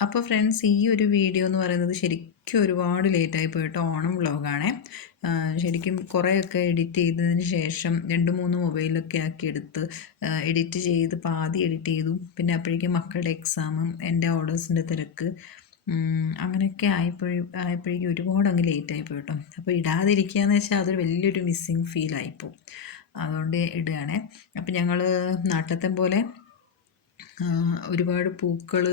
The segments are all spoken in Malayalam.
അപ്പോൾ ഫ്രണ്ട്സ് ഈ ഒരു വീഡിയോ എന്ന് പറയുന്നത് ശരിക്കും ഒരുപാട് ലേറ്റായി പോയിട്ട് ഓണം വ്ളോഗാണേ ശരിക്കും കുറേയൊക്കെ എഡിറ്റ് ചെയ്തതിന് ശേഷം രണ്ട് മൂന്ന് മൊബൈലൊക്കെ ആക്കി എടുത്ത് എഡിറ്റ് ചെയ്ത് പാതി എഡിറ്റ് ചെയ്തു. പിന്നെ അപ്പോഴേക്കും മക്കളുടെ എക്സാമും എന്റെ ഓർഡേഴ്സിന്റെ തിരക്ക് അങ്ങനെയൊക്കെ ആയപ്പോഴേ ആയപ്പോഴേക്കും ഒരുപാട് അങ്ങ് ലേറ്റ് ലേറ്റായി പോയിട്ടോ അപ്പോൾ ഇടാതിരിക്കുക എന്ന് വെച്ചാൽ അതൊരു വലിയൊരു മിസ്സിങ് ഫീലായിപ്പോൾ അതുകൊണ്ട് ഇടുകയാണേ. അപ്പോൾ ഞങ്ങൾ നാട്ടത്തെ പോലെ ഒരുപാട് പൂക്കൾ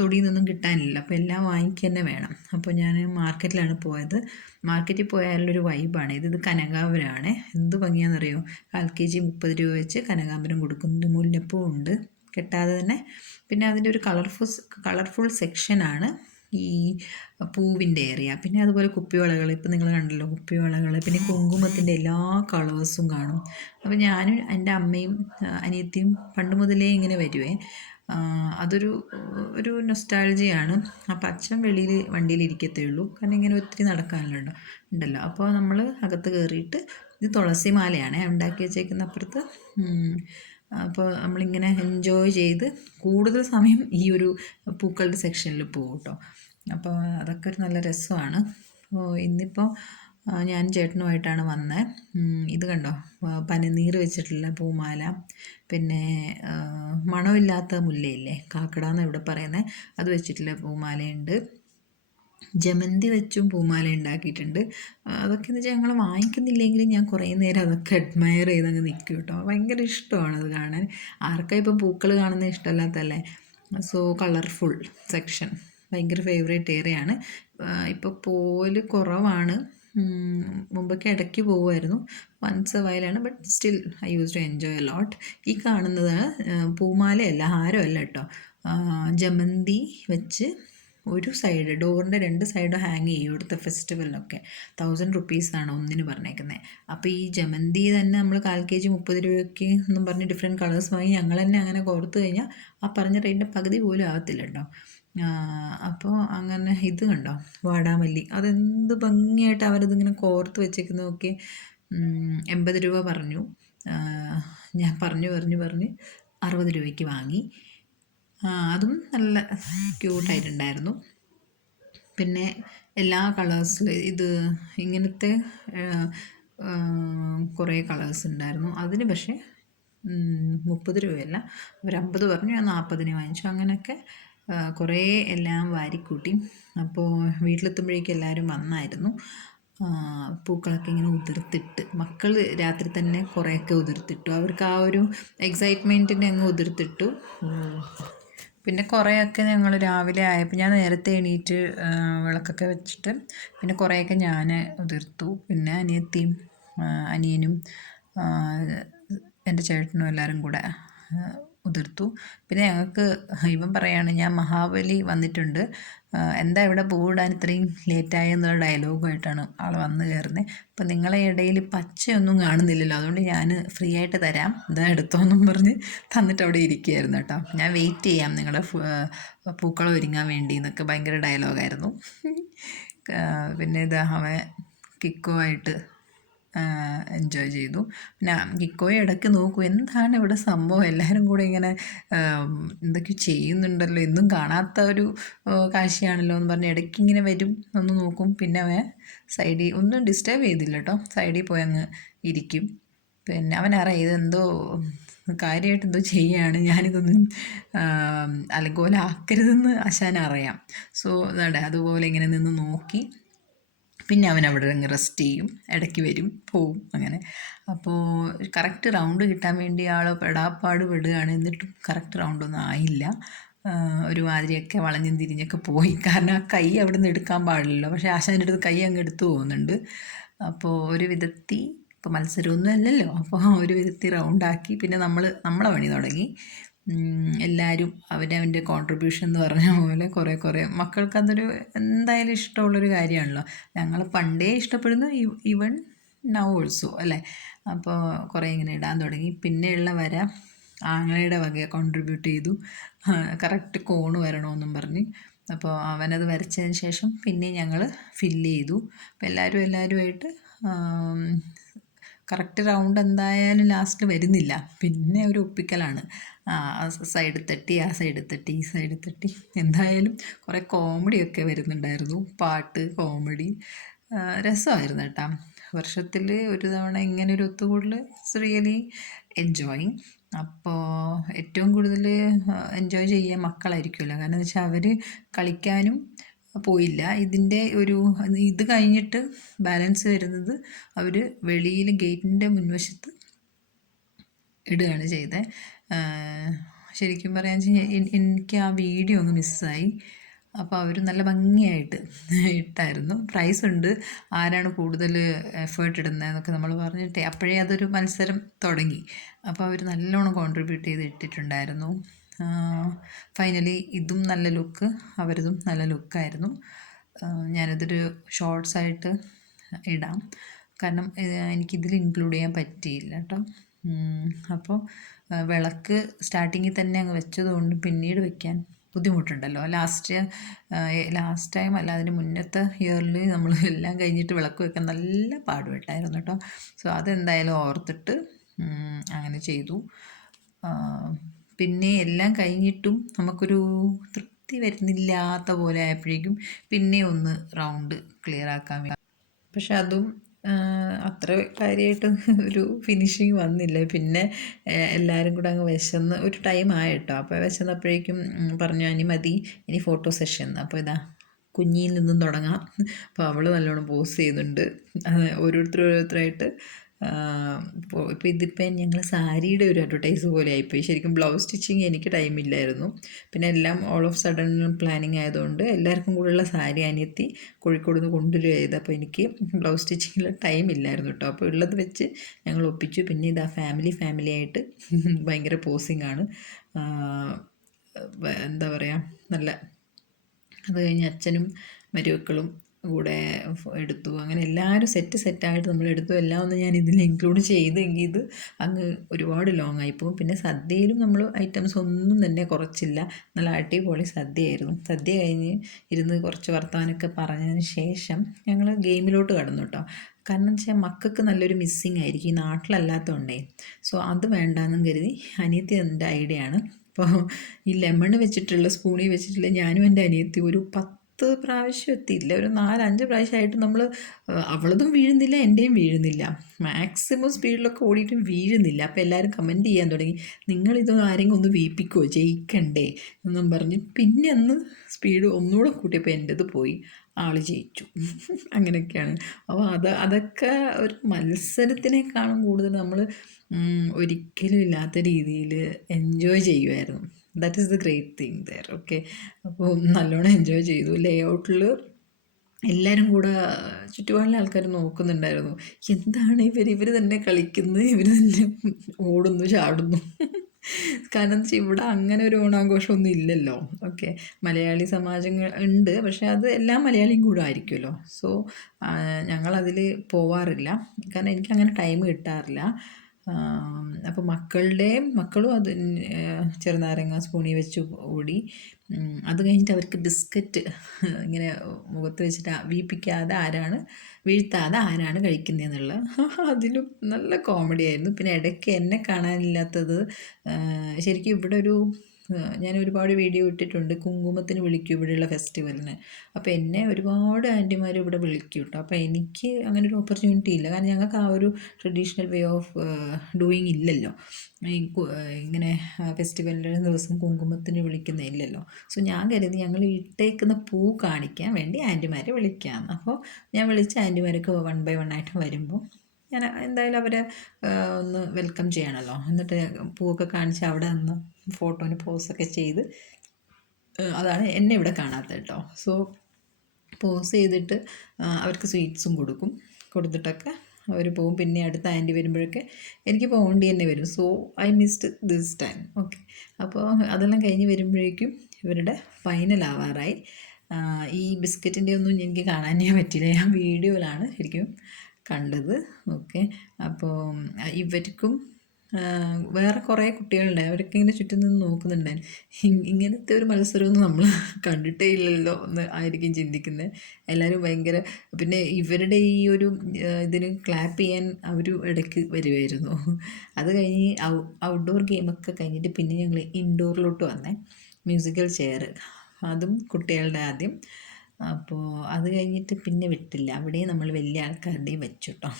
തൊടിയിൽ നിന്നും കിട്ടാനില്ല അപ്പോൾ എല്ലാം വാങ്ങിക്കുക തന്നെ വേണം. അപ്പോൾ ഞാൻ മാർക്കറ്റിലാണ് പോയത്. മാർക്കറ്റിൽ പോയാലൊരു വൈബാണ്. ഇത് ഇത് കനകാമ്പരമാണ് എന്ത് ഭംഗിയാണെന്നറിയോ കാൽ കെ ജി മുപ്പത് രൂപ വെച്ച് കനകാമ്പരം കൊടുക്കുന്നുണ്ട് മുല്ലപ്പൂ ഉണ്ട്. കിട്ടാതെ തന്നെ. പിന്നെ അതിന്റെ ഒരു കളർഫുൾ കളർഫുൾ സെക്ഷനാണ് ഈ പൂവിന്റെ ഏരിയ പിന്നെ അതുപോലെ കുപ്പിവളകൾ. ഇപ്പം നിങ്ങൾ കണ്ടല്ലോ കുപ്പിവളകൾ. പിന്നെ കുങ്കുമത്തിന്റെ എല്ലാ കളേഴ്സും കാണും. അപ്പോൾ ഞാനും എന്റെ അമ്മയും അനിയത്തിയും പണ്ട് മുതലേ ഇങ്ങനെ വരുവേ. അതൊരു ഒരു നൊസ്റ്റാൾജിയാണ് അപ്പം അച്ഛൻ വെളിയിൽ വണ്ടിയിൽ ഇരിക്കത്തേ ഉള്ളൂ. കാരണം ഇങ്ങനെ ഒത്തിരി നടക്കാനുണ്ടോ ഉണ്ടല്ലോ. അപ്പോൾ നമ്മൾ അകത്ത് കയറിയിട്ട് ഇത് തുളസി മാലയാണ് ഉണ്ടാക്കി വെച്ചേക്കുന്ന അപ്പുറത്ത് അപ്പോൾ നമ്മളിങ്ങനെ എൻജോയ് ചെയ്ത് കൂടുതൽ സമയം ഈ ഒരു പൂക്കളുടെ സെക്ഷനിൽ പോകും കേട്ടോ അപ്പോൾ അതൊക്കെ ഒരു നല്ല രസമാണ്. ഇന്നിപ്പോൾ ഞാൻ ചേട്ടനുമായിട്ടാണ് വന്നത് ഇത് കണ്ടോ? പനിനീർ വെച്ചിട്ടുള്ള പൂമാല. പിന്നെ മണമില്ലാത്ത മുല്ലയില്ലേ? കാക്കട എന്ന് ഇവിടെ പറയുന്നത് അത് വെച്ചിട്ടുള്ള പൂമാലയുണ്ട്. ജമന്തി വെച്ചും പൂമാല ഉണ്ടാക്കിയിട്ടുണ്ട്. അതൊക്കെ എന്ന് വെച്ചാൽ ഞങ്ങൾ വാങ്ങിക്കുന്നില്ലെങ്കിലും ഞാൻ കുറേ നേരം അതൊക്കെ അഡ്മയർ ചെയ്ത് അങ്ങ് നിൽക്കും കേട്ടോ. ഭയങ്കര ഇഷ്ടമാണ് അത് കാണാൻ. ആർക്കാ ഇപ്പം പൂക്കൾ കാണുന്നത് ഇഷ്ടമല്ലാത്തല്ലേ സോ കളർഫുൾ സെക്ഷൻ ഭയങ്കര ഫേവറേറ്റ് ഏരിയയാണ് ഇപ്പോൾ പോൽ കുറവാണ്. മുമ്പൊക്കെ ഇടയ്ക്ക് പോകുമായിരുന്നു once വയലാണ് but still I use to enjoy a lot ഈ കാണുന്നത് പൂമാലയല്ല ഹാരമല്ല കേട്ടോ. ജമന്തി വെച്ച് ഒരു സൈഡ് ഡോറിന്റെ രണ്ട് സൈഡും ഹാങ് ചെയ്യും ഇവിടുത്തെ ഫെസ്റ്റിവലിനൊക്കെ തൗസൻഡ് റുപ്പീസാണ് ഒന്നിന് പറഞ്ഞേക്കുന്നത് അപ്പോൾ ഈ ജമന്തി തന്നെ നമ്മൾ കാൽ കെ ജി മുപ്പത് രൂപയ്ക്ക് എന്നും പറഞ്ഞ് ഡിഫറെന്റ് കളേഴ്സ് വാങ്ങി ഞങ്ങൾ തന്നെ അങ്ങനെ കോർത്ത് കഴിഞ്ഞാൽ ആ പറഞ്ഞ റേറ്റിന്റെ പകുതി പോലും ആവത്തില്ല കേട്ടോ. അപ്പോൾ അങ്ങനെ ഇത് കണ്ടോ? വാടാമല്ലി. അതെന്ത് ഭംഗിയായിട്ട് അവരതിങ്ങനെ കോർത്ത് വെച്ചേക്കുന്നതൊക്കെ എൺപത് രൂപ പറഞ്ഞു. ഞാൻ പറഞ്ഞു പറഞ്ഞു പറഞ്ഞ് അറുപത് രൂപയ്ക്ക് വാങ്ങി. അതും നല്ല ക്യൂട്ടായിട്ടുണ്ടായിരുന്നു. പിന്നെ എല്ലാ കളേഴ്സിൽ ഇത് ഇങ്ങനത്തെ കുറേ കളേഴ്സ് ഉണ്ടായിരുന്നു. അതിന് പക്ഷേ മുപ്പത് രൂപയല്ല. ഒരു അമ്പത് പറഞ്ഞു ഞാൻ നാൽപ്പതിന് വാങ്ങിച്ചു. അങ്ങനെയൊക്കെ കുറേ എല്ലാം വാരിക്കൂട്ടി. അപ്പോൾ വീട്ടിലെത്തുമ്പോഴേക്കും എല്ലാവരും വന്നായിരുന്നു. പൂക്കളൊക്കെ ഇങ്ങനെ ഉതിർത്തിട്ട്. മക്കൾ രാത്രി തന്നെ കുറേയൊക്കെ ഉതിർത്തിട്ടു. അവർക്ക് ആ ഒരു എക്സൈറ്റ്മെന്റിനെ അങ്ങ് ഉതിർത്തിട്ടു. പിന്നെ കുറേയൊക്കെ ഞങ്ങൾ രാവിലെ ആയപ്പോൾ ഞാൻ നേരത്തെ എണീറ്റ് വിളക്കൊക്കെ വെച്ചിട്ട് പിന്നെ കുറേയൊക്കെ ഞാൻ ഉതിർത്തു. പിന്നെ അനിയത്തിയും അനിയനും എന്റെ ചേട്ടനും എല്ലാവരും കൂടെ ഉതിർത്തു. പിന്നെ ഞങ്ങൾക്ക് ഇവൻ പറയാണ് ഞാൻ മഹാബലി വന്നിട്ടുണ്ട്. എന്താ ഇവിടെ പൂവിടാൻ ഇത്രയും ലേറ്റായെന്നുള്ള ഡയലോഗുമായിട്ടാണ് ആൾ വന്ന് കയറുന്നത് അപ്പം നിങ്ങളെ ഇടയിൽ പച്ചയൊന്നും കാണുന്നില്ലല്ലോ. അതുകൊണ്ട് ഞാൻ ഫ്രീ ആയിട്ട് തരാം. എന്താ എടുത്തോന്നും പറഞ്ഞ് തന്നിട്ട് അവിടെ ഇരിക്കുകയായിരുന്നു കേട്ടോ. ഞാൻ വെയിറ്റ് ചെയ്യാം നിങ്ങളുടെ പൂക്കൾ ഒരുങ്ങാൻ വേണ്ടി എന്നൊക്കെ ഭയങ്കര ഡയലോഗായിരുന്നു പിന്നെ ഇത് അവൻ കിക്കോ ആയിട്ട് എൻജോയ് ചെയ്തു. പിന്നെ ഗിക്കോയെ ഇടയ്ക്ക് നോക്കൂ എന്താണ് ഇവിടെ സംഭവം? എല്ലാവരും കൂടെ ഇങ്ങനെ എന്തൊക്കെ ചെയ്യുന്നുണ്ടല്ലോ എന്നും കാണാത്ത ഒരു കാഴ്ചയാണല്ലോ എന്ന് പറഞ്ഞ് ഇടയ്ക്ക് ഇങ്ങനെ വരും. ഒന്ന് നോക്കും. പിന്നെ അവൻ സൈഡിൽ ഒന്നും ഡിസ്റ്റർബ് ചെയ്തില്ല കേട്ടോ. സൈഡിൽ പോയി അങ്ങ് ഇരിക്കും. പിന്നെ അവനറിയാം ഇതെന്തോ കാര്യമായിട്ട് എന്തോ ചെയ്യാണ്. ഞാനിതൊന്നും അലങ്കോലാക്കരുതെന്ന് അശാൻ അറിയാം. സോ അതുപോലെ ഇങ്ങനെ നിന്ന് നോക്കി. പിന്നെ അവൻ അവിടെ അങ്ങ് റെസ്റ്റ് ചെയ്യും ഇടയ്ക്ക് വരും പോവും അങ്ങനെ. അപ്പോൾ കറക്റ്റ് റൗണ്ട് കിട്ടാൻ വേണ്ടി ആൾ പെടാപ്പാട് പെടുകയാണ്. എന്നിട്ടും കറക്റ്റ് റൗണ്ടൊന്നും ആയില്ല. ഒരു മാതിരിയൊക്കെ വളഞ്ഞും തിരിഞ്ഞൊക്കെ പോയി. കാരണം ആ കൈ അവിടെ നിന്ന് എടുക്കാൻ പാടില്ലല്ലോ. പക്ഷേ ആശാന്റെ അടുത്ത് കൈ അങ്ങ് എടുത്തു പോകുന്നുണ്ട്. അപ്പോൾ ഒരു വിധത്തിൽ ഇപ്പോൾ മത്സരമൊന്നും അല്ലല്ലോ. അപ്പോൾ ഒരു വിധത്തിൽ റൗണ്ടാക്കി പിന്നെ നമ്മൾ നമ്മളെ പണി തുടങ്ങി. എല്ലാവരും അവനവന്റെ കോൺട്രിബ്യൂഷൻ എന്ന് പറഞ്ഞ പോലെ കുറേ കുറേ. മക്കൾക്കതൊരു എന്തായാലും ഇഷ്ടമുള്ളൊരു കാര്യമാണല്ലോ. ഞങ്ങൾ പണ്ടേ ഇഷ്ടപ്പെടുന്നു ഈവൺ നൗ ഓൾസോ അല്ലേ? അപ്പോൾ കുറേ ഇങ്ങനെ ഇടാൻ തുടങ്ങി. പിന്നെയുള്ള വര ആങ്ങളയുടെ വക കോൺട്രിബ്യൂട്ട് ചെയ്തു. കറക്റ്റ് കോണ് വരണമെന്നും പറഞ്ഞ്. അപ്പോൾ അവനത് വരച്ചതിന് ശേഷം പിന്നെ ഞങ്ങൾ ഫില്ല് ചെയ്തു. അപ്പോൾ എല്ലാവരും എല്ലാവരുമായിട്ട് കറക്റ്റ് റൗണ്ട് എന്തായാലും ലാസ്റ്റ് വരുന്നില്ല. പിന്നെ ഒരു ഒപ്പിക്കലാണ്. ആ സൈഡ് തട്ടി ആ സൈഡ് തട്ടി ഈ സൈഡ് തട്ടി. എന്തായാലും കുറേ കോമഡിയൊക്കെ വരുന്നുണ്ടായിരുന്നു. പാട്ട് കോമഡി രസമായിരുന്നു കേട്ടോ. വർഷത്തിൽ ഒരു തവണ ഇങ്ങനെ ഒരു ഒത്തുകൂടൽ റിയലി എൻജോയിങ് അപ്പോൾ ഏറ്റവും കൂടുതൽ എൻജോയ് ചെയ്യാൻ മക്കളായിരിക്കുമല്ലോ കാരണം എന്ന് വെച്ചാൽ അവർ കളിക്കാനും പോയില്ല. ഇതിന്റെ ഒരു ഇത് കഴിഞ്ഞിട്ട് ബാലൻസ് വരുന്നത് അവർ വെളിയിൽ ഗേറ്റിന്റെ മുൻവശത്ത് ഇടുകയാണ് ചെയ്തത് ശരിക്കും പറയാൻ വെച്ചാൽ എനിക്ക് ആ വീഡിയോ ഒന്ന് മിസ്സായി. അപ്പോൾ അവർ നല്ല ഭംഗിയായിട്ട് ഇട്ടായിരുന്നു. പ്രൈസ് ഉണ്ട്. ആരാണ് കൂടുതൽ എഫേർട്ട് ഇടുന്നതെന്നൊക്കെ നമ്മൾ പറഞ്ഞിട്ട്. അപ്പോഴേ അതൊരു മത്സരം തുടങ്ങി. അപ്പോൾ അവർ നല്ലോണം കോൺട്രിബ്യൂട്ട് ചെയ്ത് ഇട്ടിട്ടുണ്ടായിരുന്നു. ഫൈനലി ഇതും നല്ല ലുക്ക് അവരതും നല്ല ലുക്കായിരുന്നു ഞാനതൊരു ഷോർട്സ് ആയിട്ട് ഇടാം. കാരണം എനിക്കിതിൽ ഇൻക്ലൂഡ് ചെയ്യാൻ പറ്റിയില്ല കേട്ടോ അപ്പോൾ വിളക്ക് സ്റ്റാർട്ടിങ്ങിൽ തന്നെ അങ്ങ് വെച്ചതുകൊണ്ട് പിന്നീട് വെക്കാൻ ബുദ്ധിമുട്ടുണ്ടല്ലോ. ലാസ്റ്റ് ലാസ്റ്റ് ടൈം അല്ല അതിന് മുന്നത്തെ ഇയറിൽ നമ്മൾ എല്ലാം കഴിഞ്ഞിട്ട് വിളക്ക് വെക്കാൻ നല്ല പാടുപെട്ടായിരുന്നു കേട്ടോ സോ അതെന്തായാലും ഓർത്തിട്ട് അങ്ങനെ ചെയ്തു. പിന്നെ എല്ലാം കഴിഞ്ഞിട്ടും നമുക്കൊരു തൃപ്തി വരുന്നില്ലാത്ത പോലെ ആയപ്പോഴേക്കും പിന്നെ ഒന്ന് റൗണ്ട് ക്ലിയർ ആക്കാൻ പക്ഷെ അതും അത്ര കാര്യമായിട്ട് ഒരു ഫിനിഷിങ് വന്നില്ല. പിന്നെ എല്ലാവരും കൂടെ അങ്ങ് വിശന്ന് ഒരു ടൈം ആയിട്ടോ. അപ്പോൾ വിശന്നപ്പോഴേക്കും പറഞ്ഞു അനി മതി ഇനി ഫോട്ടോ സെഷൻ അപ്പോൾ ഇതാ കുഞ്ഞിയിൽ നിന്നും തുടങ്ങാം. അപ്പോൾ അവൾ നല്ലോണം പോസ് ചെയ്യുന്നുണ്ട്. ഓരോരുത്തർ ഓരോരുത്തരായിട്ട് ഇപ്പോൾ ഇതിപ്പോൾ ഞങ്ങൾ സാരിയുടെ ഒരു അഡ്വർടൈസ് പോലെ ആയിപ്പോയി. ശരിക്കും ബ്ലൗസ് സ്റ്റിച്ചിങ് എനിക്ക് ടൈമില്ലായിരുന്നു പിന്നെ എല്ലാം ഓൾ ഓഫ് സഡൻ പ്ലാനിങ് ആയതുകൊണ്ട് എല്ലാവർക്കും കൂടെയുള്ള സാരി അനിയത്തി കോഴിക്കോട് നിന്ന് കൊണ്ടുവരിക അപ്പോൾ എനിക്ക് ബ്ലൗസ് സ്റ്റിച്ചിങ്ങിൽ ടൈം ഇല്ലായിരുന്നു കേട്ടോ. അപ്പോൾ ഉള്ളത് വെച്ച് ഞങ്ങൾ ഒപ്പിച്ചു. പിന്നെ ഇതാ ഫാമിലി ഫാമിലി ആയിട്ട് ഭയങ്കര പോസിങ് ആണ്. എന്താ പറയുക നല്ല അത് കഴിഞ്ഞ് അച്ഛനും മരുമക്കളും കൂടെ എടുത്തു. അങ്ങനെ എല്ലാവരും സെറ്റ് സെറ്റായിട്ട് നമ്മൾ എടുത്തു. എല്ലാം ഒന്ന് ഞാൻ ഇതിൽ ഇൻക്ലൂഡ് ചെയ്തെങ്കിൽ ഇത് അങ്ങ് ഒരുപാട് ലോങ് ആയിപ്പോകും പിന്നെ സദ്യയിലും നമ്മൾ ഐറ്റംസ് ഒന്നും തന്നെ കുറച്ചില്ല. നല്ല അടിപൊളി സദ്യയായിരുന്നു. സദ്യ കഴിഞ്ഞ് ഇരുന്ന് കുറച്ച് വർത്തമാനമൊക്കെ പറഞ്ഞതിന് ശേഷം ഞങ്ങൾ ഗെയിമിലോട്ട് കടന്നു കേട്ടോ കാരണം എന്ന് വെച്ചാൽ മക്കൾക്ക് നല്ലൊരു മിസ്സിങ് ആയിരിക്കും. ഈ നാട്ടിലല്ലാത്തതുകൊണ്ടേ സോ അത് വേണ്ടാന്നും കരുതി അനിയത്തി എന്റെ ഐഡിയ ആണ്. അപ്പോൾ ഈ ലെമൺ വെച്ചിട്ടുള്ള സ്പൂണിൽ വെച്ചിട്ടുള്ള ഞാനും എന്റെ അനിയത്തി ഒരു പത്ത് പത്ത് പ്രാവശ്യം എത്തിയില്ല ഒരു നാലഞ്ച് പ്രാവശ്യമായിട്ട് നമ്മൾ അവളതും വീഴുന്നില്ല എന്റെയും വീഴുന്നില്ല. മാക്സിമം സ്പീഡിലൊക്കെ ഓടിയിട്ടും വീഴുന്നില്ല. അപ്പോൾ എല്ലാവരും കമന്റ് ചെയ്യാൻ തുടങ്ങി. നിങ്ങളിത് ആരെങ്കിലും ഒന്ന് വീപ്പിക്കുമോ ജയിക്കണ്ടേ? എന്നും പറഞ്ഞ്. പിന്നെ അന്ന് സ്പീഡ് ഒന്നുകൂടെ കൂട്ടിയപ്പോൾ എന്റെത് പോയി. ആൾ ജയിച്ചു. അങ്ങനെയൊക്കെയാണ്. അപ്പോൾ അത് അതൊക്കെ ഒരു മത്സരത്തിനേക്കാളും കൂടുതൽ നമ്മൾ ഒരിക്കലും ഇല്ലാത്ത രീതിയിൽ എൻജോയ് ചെയ്യുമായിരുന്നു that is the great thing there okay അപ്പോൾ നല്ലോണം എൻജോയ് ചെയ്തു. ലേ ഔട്ടിൽ എല്ലാവരും കൂടെ ചുറ്റുപാടിലെ ആൾക്കാർ നോക്കുന്നുണ്ടായിരുന്നു. എന്താണ് ഇവർ ഇവർ തന്നെ കളിക്കുന്നത് ഇവർ തന്നെ ഓടുന്നു ചാടുന്നു. കാരണം വെച്ചാൽ ഇവിടെ അങ്ങനെ ഒരു ഓണാഘോഷമൊന്നും ഇല്ലല്ലോ ഓക്കെ മലയാളി സമാജങ്ങൾ ഉണ്ട് പക്ഷേ അത് എല്ലാ മലയാളിയും കൂടെ ആയിരിക്കുമല്ലോ. സോ ഞങ്ങളതിൽ പോവാറില്ല. കാരണം എനിക്ക് അങ്ങനെ ടൈം കിട്ടാറില്ല. അപ്പോൾ മക്കളുടെ മക്കളും അത് ചെറുനാരങ്ങ സ്പൂണിൽ വെച്ച് ഓടി. അത് കഴിഞ്ഞിട്ട് അവർക്ക് ബിസ്ക്കറ്റ് ഇങ്ങനെ മുഖത്ത് വെച്ചിട്ട് വീപ്പിക്കാതെ ആരാണ് വീഴ്ത്താതെ ആരാണ് കഴിക്കുന്നതെന്നുള്ള അതിലും നല്ല കോമഡി ആയിരുന്നു പിന്നെ ഇടയ്ക്ക് എന്നെ കാണാനില്ലാത്തത് ശരിക്കും ഇവിടെ ഒരു ഞാൻ ഒരുപാട് വീഡിയോ ഇട്ടിട്ടുണ്ട്. കുങ്കുമത്തിന് വിളിക്കും ഇവിടെയുള്ള ഫെസ്റ്റിവലിന് അപ്പോൾ എന്നെ ഒരുപാട് ആന്റിമാർ ഇവിടെ വിളിക്കും കേട്ടോ അപ്പോൾ എനിക്ക് അങ്ങനെ ഒരു ഓപ്പർച്യൂണിറ്റി ഇല്ല. കാരണം ഞങ്ങൾക്ക് ആ ഒരു ട്രഡീഷണൽ വേ ഓഫ് ഡൂയിങ് ഇല്ലല്ലോ. ഇങ്ങനെ ഫെസ്റ്റിവലിന്റെ ദിവസം കുങ്കുമത്തിന് വിളിക്കുന്നില്ലല്ലോ സോ ഞാൻ കരുതി ഞങ്ങൾ ഇട്ടേക്കുന്ന പൂ കാണിക്കാൻ വേണ്ടി ആന്റിമാരെ വിളിക്കാം. അപ്പോൾ ഞാൻ വിളിച്ച ആന്റിമാരൊക്കെ വൺ ബൈ വൺ ആയിട്ട് വരുമ്പോൾ ഞാൻ എന്തായാലും അവരെ ഒന്ന് വെൽക്കം ചെയ്യണമല്ലോ എന്നിട്ട് പൂവൊക്കെ കാണിച്ച് അവിടെ നിന്ന് ഫോട്ടോന് പോസൊക്കെ ചെയ്ത് അതാണ് എന്നെ ഇവിടെ കാണാത്തത് കേട്ടോ സോ പോസ് ചെയ്തിട്ട് അവർക്ക് സ്വീറ്റ്സും കൊടുക്കും. കൊടുത്തിട്ടൊക്കെ അവർ പോകും പിന്നെ അടുത്ത ആന്റി വരുമ്പോഴൊക്കെ എനിക്ക് പോകേണ്ടി തന്നെ വരും. So I missed this time okay അപ്പോൾ അതെല്ലാം കഴിഞ്ഞ് വരുമ്പോഴേക്കും ഇവരുടെ ഫൈനൽ ആവാറായി. ഈ ബിസ്ക്കറ്റിന്റെ ഒന്നും എനിക്ക് കാണാനേ പറ്റില്ല. ഞാൻ വീഡിയോയിലാണ് ശരിക്കും കണ്ടത്. ഓക്കെ. അപ്പോൾ ഇവർക്കും വേറെ കുറേ കുട്ടികളുണ്ട് അവരൊക്കെ ഇങ്ങനെ ചുറ്റും നിന്ന് നോക്കുന്നുണ്ടായിരുന്നു. ഇങ്ങനത്തെ ഒരു മത്സരമൊന്നും നമ്മൾ കണ്ടിട്ടേ ഇല്ലല്ലോ എന്ന് ആയിരിക്കും ചിന്തിക്കുന്നത്. എല്ലാവരും ഭയങ്കര പിന്നെ ഇവരുടെ ഈ ഒരു ഇതിന് ക്ലാപ്പ് ചെയ്യാൻ അവർ ഇടയ്ക്ക് വരുമായിരുന്നു അത് കഴിഞ്ഞ് ഔട്ട്ഡോർ ഗെയിമൊക്കെ കഴിഞ്ഞിട്ട് പിന്നെ ഞങ്ങൾ ഇൻഡോറിലോട്ട് വന്നേ. മ്യൂസിക്കൽ ചെയർ അതും കുട്ടികളുടെ ആദ്യം. അപ്പോൾ അത് കഴിഞ്ഞിട്ട് പിന്നെ വിട്ടില്ല. അവിടെയും നമ്മൾ വലിയ ആൾക്കാരുടെയും വെച്ചു കേട്ടോ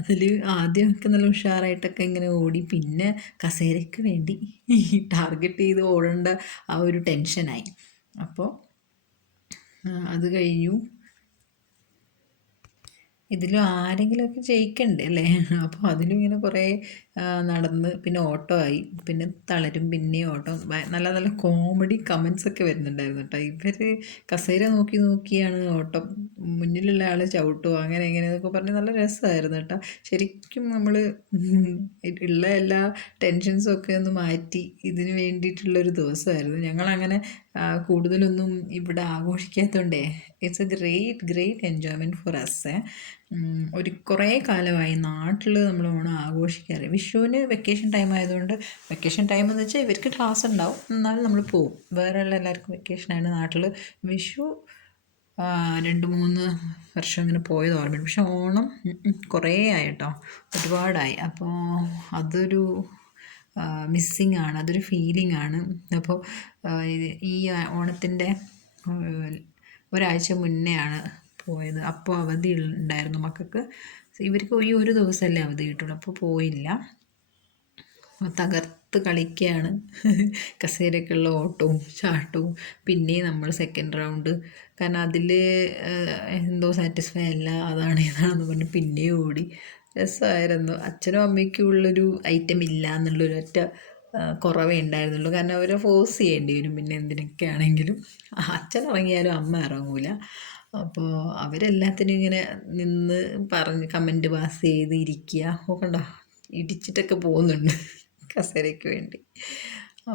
അതിൽ ആദ്യമൊക്കെ നല്ല ഉഷാറായിട്ടൊക്കെ ഇങ്ങനെ ഓടി. പിന്നെ കസേരയ്ക്ക് വേണ്ടി ടാർഗറ്റ് ചെയ്ത് ഓടേണ്ട ആ ഒരു ടെൻഷനായി അപ്പോൾ അത് കഴിഞ്ഞു. ഇതിലും ആരെങ്കിലുമൊക്കെ ജയിക്കണ്ടേ അല്ലേ? അപ്പോൾ അതിലും ഇങ്ങനെ കുറേ നടന്ന് പിന്നെ ഓട്ടോ ആയി. പിന്നെ തളരും പിന്നെയും ഓട്ടോ. നല്ല നല്ല കോമഡി കമൻസ് ഒക്കെ വരുന്നുണ്ടായിരുന്നു കേട്ടോ. ഇവർ കസേര നോക്കി നോക്കിയാണ് ഓട്ടം. മുന്നിലുള്ള ആൾ ചവിട്ടുമോ അങ്ങനെ എങ്ങനെയെന്നൊക്കെ പറഞ്ഞ് നല്ല രസമായിരുന്നു കേട്ടോ. ശരിക്കും നമ്മൾ ഉള്ള എല്ലാ ടെൻഷൻസും ഒക്കെ ഒന്ന് മാറ്റി ഇതിന് വേണ്ടിയിട്ടുള്ളൊരു ദിവസമായിരുന്നു. ഞങ്ങളങ്ങനെ കൂടുതലൊന്നും ഇവിടെ ആഘോഷിക്കാത്തതുകൊണ്ടേ it's a great great enjoyment for us ഒരു കുറേ കാലമായി നാട്ടിൽ നമ്മൾ ഓണം ആഘോഷിക്കാറ്. വിഷുവിന് വെക്കേഷൻ ടൈം ആയതുകൊണ്ട് വെക്കേഷൻ ടൈം എന്ന് വെച്ചാൽ ഇവർക്ക് ക്ലാസ് ഉണ്ടാവും എന്നാലും നമ്മൾ പോവും. വേറെ ഉള്ള എല്ലാവർക്കും വെക്കേഷനാണ് നാട്ടിൽ വിഷു രണ്ട് മൂന്ന് വർഷം ഇങ്ങനെ പോയത് ഓർമ്മയുണ്ട്. പക്ഷെ ഓണം കുറേ ആയിട്ടോ. ഒരുപാടായി. അപ്പോൾ അതൊരു മിസ്സിങ് ആണ്. അതൊരു ഫീലിംഗ് ആണ്. അപ്പോൾ ഈ ഓണത്തിന്റെ ഒരാഴ്ച മുന്നേ ആണ് പോയത്. അപ്പോൾ അവധി ഉണ്ടായിരുന്നു മക്കൾക്ക്. ഇവർക്ക് ഈ ഒരു ദിവസമല്ലേ അവധി കിട്ടുള്ളൂ. അപ്പോൾ പോയില്ല. തകർത്ത് കളിക്കുകയാണ് കസേരക്കുള്ള ഓട്ടവും ചാട്ടവും. പിന്നെ നമ്മൾ സെക്കൻഡ് റൗണ്ട് കാരണം അതിൽ എന്തോ സാറ്റിസ്ഫൈ അല്ല. അതാണ് ഇതാണെന്ന് പറഞ്ഞ് പിന്നെയും ഓടി. രസമായിരുന്നു അച്ഛനും അമ്മയ്ക്കും ഉള്ളൊരു ഐറ്റം ഇല്ല എന്നുള്ളൊരു ഒറ്റ കുറവേ ഉണ്ടായിരുന്നുള്ളൂ. കാരണം അവരെ ഫോഴ്സ് ചെയ്യേണ്ടി വരും. പിന്നെ എന്തിനൊക്കെ ആണെങ്കിലും അച്ഛൻ ഇറങ്ങിയാലും അമ്മ ഇറങ്ങൂല. അപ്പോൾ അവരെല്ലാത്തിനും ഇങ്ങനെ നിന്ന് പറഞ്ഞ് കമന്റ് പാസ് ചെയ്ത് ഇരിക്കുക. നോക്കണ്ടോ ഇടിച്ചിട്ടൊക്കെ പോകുന്നുണ്ട് കസേരയ്ക്ക് വേണ്ടി.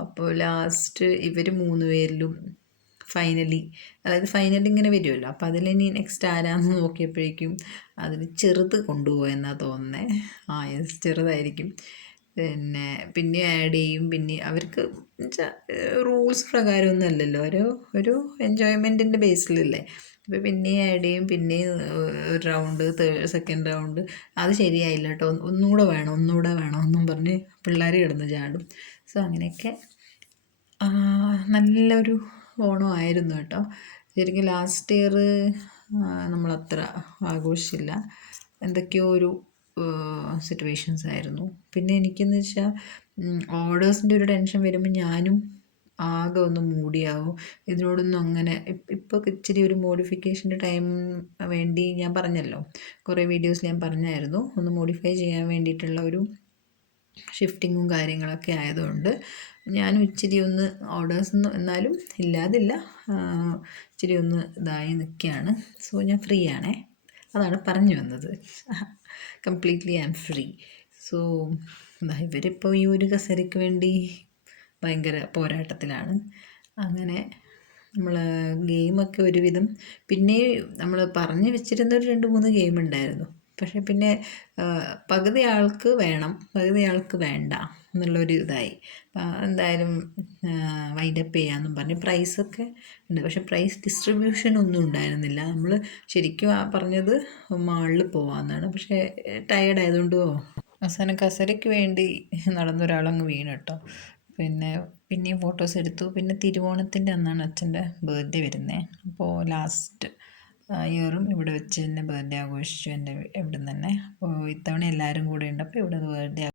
അപ്പോൾ ലാസ്റ്റ് ഇവർ മൂന്ന് പേരിലും ഫൈനലി അതായത് ഫൈനലി ഇങ്ങനെ വരുമല്ലോ അപ്പോൾ അതിൽ ഇനി നെക്സ്റ്റ് ആരാന്ന് നോക്കിയപ്പോഴേക്കും അതിൽ ചെറുത് കൊണ്ടുപോയെന്നാണ് തോന്നുന്നത് ആ യെസ് ചെറുതായിരിക്കും. പിന്നെ പിന്നെ ആഡ് ചെയ്യും. പിന്നെ അവർക്ക് റൂൾസ് പ്രകാരമൊന്നും അല്ലല്ലോ. ഒരു ഒരു എൻജോയ്മെന്റിന്റെ ബേസിലല്ലേ അപ്പോൾ പിന്നെയും ആഡ് ചെയ്യും. പിന്നെയും ഒരു റൗണ്ട് സെക്കൻഡ് റൗണ്ട് അത് ശരിയായില്ല കേട്ടോ ഒന്നുകൂടെ വേണം ഒന്നുകൂടെ വേണം എന്നും പറഞ്ഞ് പിള്ളേർ കിടന്ന് ചാടും. സോ അങ്ങനെയൊക്കെ നല്ലൊരു ഓണമായിരുന്നു കേട്ടോ ശരിക്കും ലാസ്റ്റ് ഇയർ നമ്മളത്ര ആഘോഷിച്ചില്ല. എന്തൊക്കെയോ ഒരു സിറ്റുവേഷൻസ് ആയിരുന്നു. പിന്നെ എനിക്കെന്ന് വെച്ചാൽ ഓർഡേഴ്സിന്റെ ഒരു ടെൻഷൻ വരുമ്പോൾ ഞാനും ആകെ ഒന്ന് മൂടിയാവും. ഇതിനോടൊന്നും അങ്ങനെ ഇപ്പോൾ ഇച്ചിരി ഒരു മോഡിഫിക്കേഷന്റെ ടൈം വേണ്ടി ഞാൻ പറഞ്ഞല്ലോ. കുറേ വീഡിയോസ് ഞാൻ പറഞ്ഞായിരുന്നു. ഒന്ന് മോഡിഫൈ ചെയ്യാൻ വേണ്ടിയിട്ടുള്ള ഒരു ഷിഫ്റ്റിങ്ങും കാര്യങ്ങളൊക്കെ ആയതുകൊണ്ട് ഞാനും ഇച്ചിരി ഒന്ന് ഓർഡേഴ്സ് ഒന്നും എന്നാലും ഇല്ലാതില്ല. ഇച്ചിരി ഒന്ന് ഇതായി നിൽക്കുകയാണ് സോ ഞാൻ ഫ്രീ ആണേ. അതാണ് പറഞ്ഞു വന്നത്. Completely I am free so ഇവരിപ്പോൾ ഈ ഒരു കസേരയ്ക്ക് വേണ്ടി ഭയങ്കര പോരാട്ടത്തിലാണ്. അങ്ങനെ നമ്മൾ ഗെയിമൊക്കെ ഒരുവിധം. പിന്നെ നമ്മൾ പറഞ്ഞു വെച്ചിരുന്ന ഒരു രണ്ട് മൂന്ന് ഗെയിം ഉണ്ടായിരുന്നു പക്ഷേ പിന്നെ പകുതി ആൾക്ക് വേണം പകുതി ആൾക്ക് വേണ്ട എന്നുള്ളൊരു ഇതായി. എന്തായാലും വൈൻഡപ്പ് ചെയ്യാമെന്നും പറഞ്ഞ്. പ്രൈസൊക്കെ ഉണ്ട്. പക്ഷേ പ്രൈസ് ഡിസ്ട്രിബ്യൂഷൻ ഒന്നും ഉണ്ടായിരുന്നില്ല. നമ്മൾ ശരിക്കും ആ പറഞ്ഞത് മാളിൽ പോകാമെന്നാണ് പക്ഷേ ടയേർഡ് ആയതുകൊണ്ടോ? അവസാനം കസരയ്ക്ക് വേണ്ടി നടന്ന ഒരാളങ്ങ് വീണ് കേട്ടോ. പിന്നെ പിന്നെയും ഫോട്ടോസ് എടുത്തു. പിന്നെ തിരുവോണത്തിന്റെ അന്നാണ് അച്ഛന്റെ ബർത്ത്ഡേ വരുന്നത് അപ്പോൾ ലാസ്റ്റ് ഇയറും ഇവിടെ വെച്ച് തന്നെ ബർത്ത്ഡേ ആഘോഷിച്ചു എന്റെ ഇവിടെ നിന്ന് തന്നെ. അപ്പോൾ ഇത്തവണ എല്ലാവരും കൂടെ ഉണ്ട്. അപ്പോൾ ഇവിടെ ബർത്ത്ഡേ